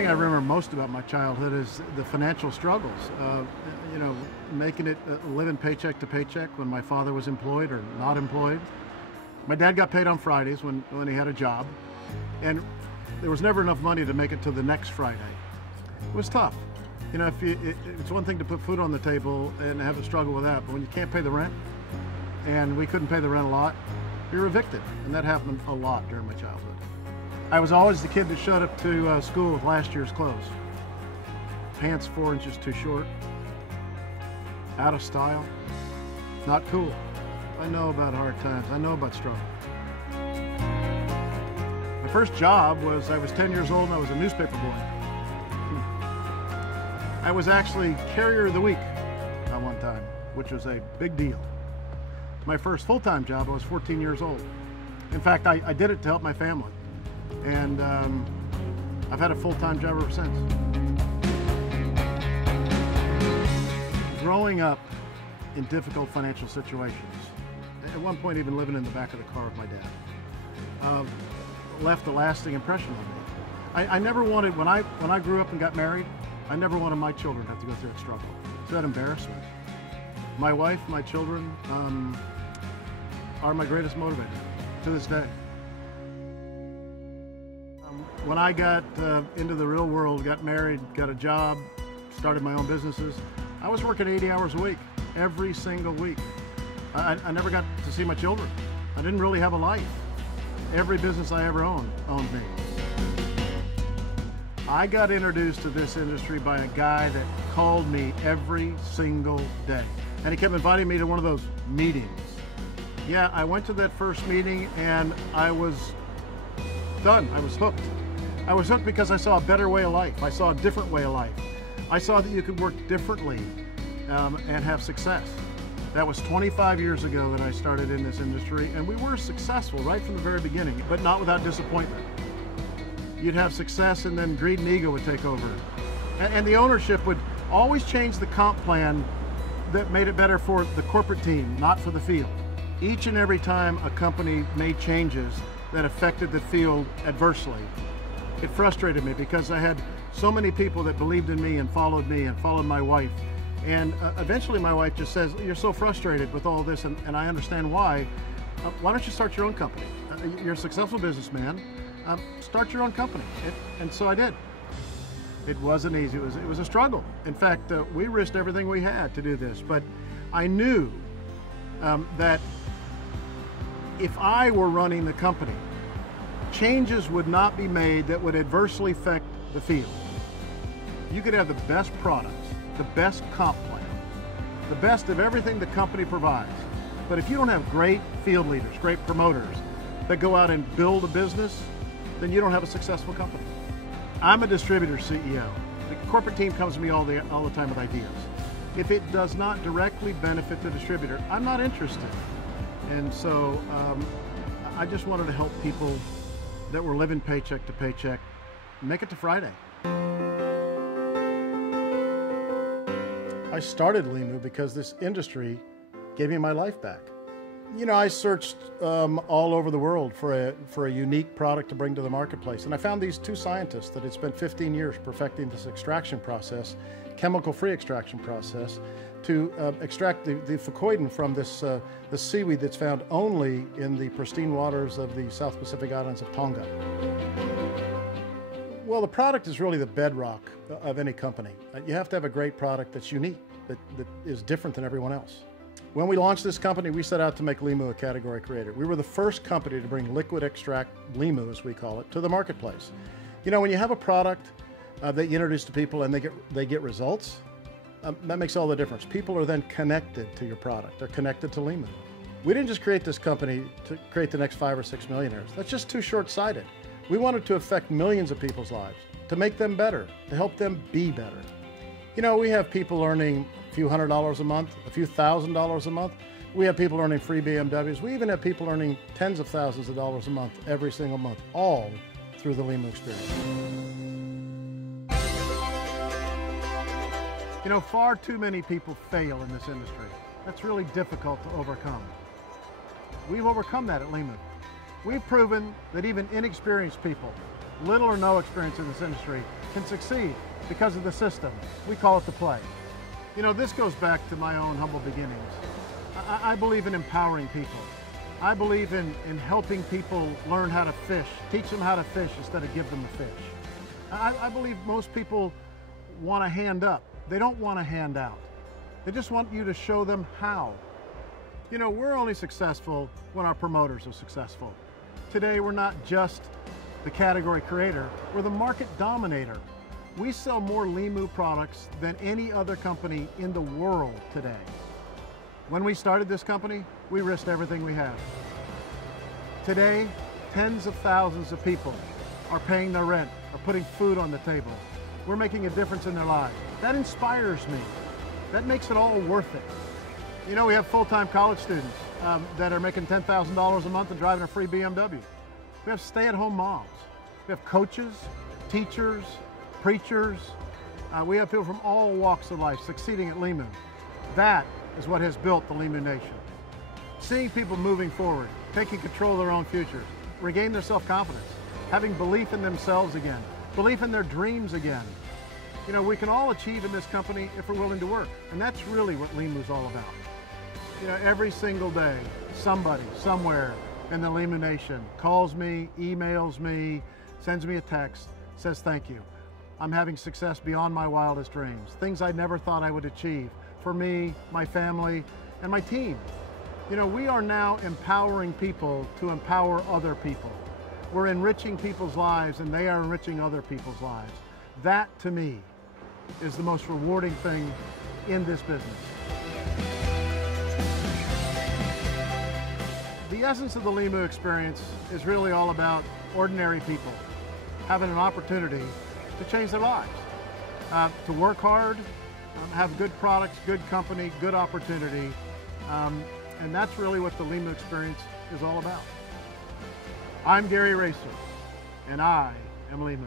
thing I remember most about my childhood is the financial struggles. You know, making it, living paycheck to paycheck when my father was employed or not employed. My dad got paid on Fridays when he had a job, and there was never enough money to make it to the next Friday. It was tough. You know, it's one thing to put food on the table and have a struggle with that, but when you can't pay the rent, and we couldn't pay the rent a lot, you're evicted, and that happened a lot during my childhood. I was always the kid that showed up to school with last year's clothes. Pants 4 inches too short, out of style, not cool. I know about hard times, I know about struggle. My first job was, I was 10 years old and I was a newspaper boy. I was actually Carrier of the Week at one time, which was a big deal. My first full-time job, I was 14 years old. In fact, I did it to help my family. And I've had a full-time job ever since. Growing up in difficult financial situations, at one point even living in the back of the car with my dad, left a lasting impression on me. I never wanted, when I grew up and got married, I never wanted my children to have to go through that struggle. So that embarrassment. My wife, my children are my greatest motivator to this day. When I got into the real world, got married, got a job, started my own businesses, I was working 80 hours a week, every single week. I never got to see my children. I didn't really have a life. Every business I ever owned me. I got introduced to this industry by a guy that called me every single day. And he kept inviting me to one of those meetings. Yeah, I went to that first meeting and I was done. I was hooked. I was hooked because I saw a better way of life. I saw a different way of life. I saw that you could work differently and have success. That was 25 years ago that I started in this industry, and we were successful right from the very beginning, but not without disappointment. You'd have success and then greed and ego would take over. And the ownership would always change the comp plan that made it better for the corporate team, not for the field. Each and every time a company made changes that affected the field adversely, it frustrated me because I had so many people that believed in me and followed my wife. And eventually my wife just says, "You're so frustrated with all this, and I understand why. Why don't you start your own company? You're a successful businessman. Start your own company." And so I did. It wasn't easy. It was a struggle. In fact, we risked everything we had to do this. But I knew that if I were running the company, changes would not be made that would adversely affect the field. You could have the best products, the best comp plan, the best of everything the company provides. But if you don't have great field leaders, great promoters that go out and build a business, then you don't have a successful company. I'm a distributor CEO. The corporate team comes to me all the time with ideas. If it does not directly benefit the distributor, I'm not interested. And so I just wanted to help people that were living paycheck to paycheck make it to Friday. I started LIMU because this industry gave me my life back. You know, I searched all over the world for a unique product to bring to the marketplace, and I found these two scientists that had spent 15 years perfecting this extraction process, chemical-free extraction process, to extract the fucoidin from this the seaweed that's found only in the pristine waters of the South Pacific islands of Tonga. Well, the product is really the bedrock of any company. You have to have a great product that's unique, that is different than everyone else. When we launched this company, we set out to make LIMU a category creator. We were the first company to bring liquid extract, LIMU as we call it, to the marketplace. You know, when you have a product that you introduce to people and they get results, that makes all the difference. People are then connected to your product. They're connected to LIMU. We didn't just create this company to create the next 5 or 6 millionaires. That's just too short-sighted. We wanted to affect millions of people's lives, to make them better, to help them be better. You know, we have people earning a few $100s a month, a few $1,000s a month. We have people earning free BMWs. We even have people earning tens of thousands of dollars a month, every single month, all through the LIMU experience. You know, far too many people fail in this industry. That's really difficult to overcome. We've overcome that at LIMU. We've proven that even inexperienced people little or no experience in this industry can succeed because of the system. We call it the play. You know, this goes back to my own humble beginnings. I believe in empowering people. I believe in helping people learn how to fish, teach them how to fish instead of give them a fish. I believe most people want a hand up. They don't want a hand out. They just want you to show them how. You know, we're only successful when our promoters are successful. Today, we're not just the category creator, we're the market dominator. We sell more LIMU products than any other company in the world today. When we started this company, we risked everything we had. Today, tens of thousands of people are paying their rent, are putting food on the table. We're making a difference in their lives. That inspires me. That makes it all worth it. You know, we have full-time college students that are making $10,000 a month and driving a free BMW. We have stay-at-home moms. We have coaches, teachers, preachers. We have people from all walks of life succeeding at LIMU. That is what has built the LIMU Nation. Seeing people moving forward, taking control of their own futures, regain their self-confidence, having belief in themselves again, belief in their dreams again. You know, we can all achieve in this company if we're willing to work. And that's really what LIMU is all about. You know, every single day, somebody, somewhere in the LIMU Nation calls me, emails me, sends me a text, says thank you. I'm having success beyond my wildest dreams, things I never thought I would achieve for me, my family, and my team. You know, we are now empowering people to empower other people. We're enriching people's lives and they are enriching other people's lives. That, to me, is the most rewarding thing in this business. The essence of the LIMU experience is really all about ordinary people having an opportunity to change their lives, to work hard, have good products, good company, good opportunity, and that's really what the LIMU experience is all about. I'm Gary Racer, and I am LIMU.